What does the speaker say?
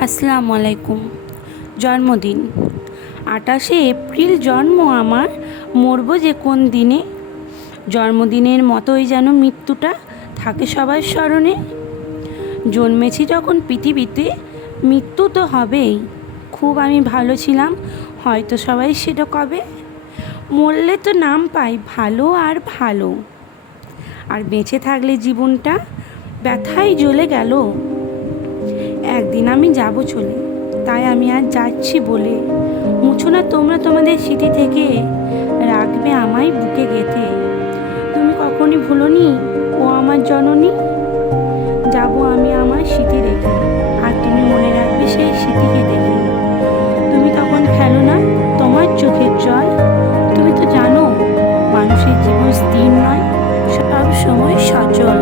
আসসালামু আলাইকুম। জন্মদিন। আঠাশে এপ্রিল জন্ম আমার। মরব যে কোন দিনে? জন্মদিনের মতোই যেন মৃত্যুটা থাকে সবার স্মরণে। জন্মেছি যখন পৃথিবীতে, মৃত্যু তো হবেই। খুব আমি ভালো ছিলাম, হয়তো সবাই সেটা কবে? মরলে তো নাম পাই ভালো আর ভালো। আর বেঁচে থাকলে জীবনটা ব্যথায় জ্বলে গেল। একদিন আমি যাব চলে, তাই আমি আর যাচ্ছি বলে। মুছো না তোমরা তোমাদের স্মৃতি থেকে, রাখবে আমায় বুকে গেঁথে। তুমি কখনই ভুলোনি, ও আমার জননী? যাব আমি আমার স্মৃতি রেখে, আর তুমি মনে রাখবে সেই স্মৃতিকে দেখে। তুমি তখন খেলো না তোমার চোখের জল? তুমি তো জানো, মানুষের জীবন স্থির নয়, সব সময় সচল।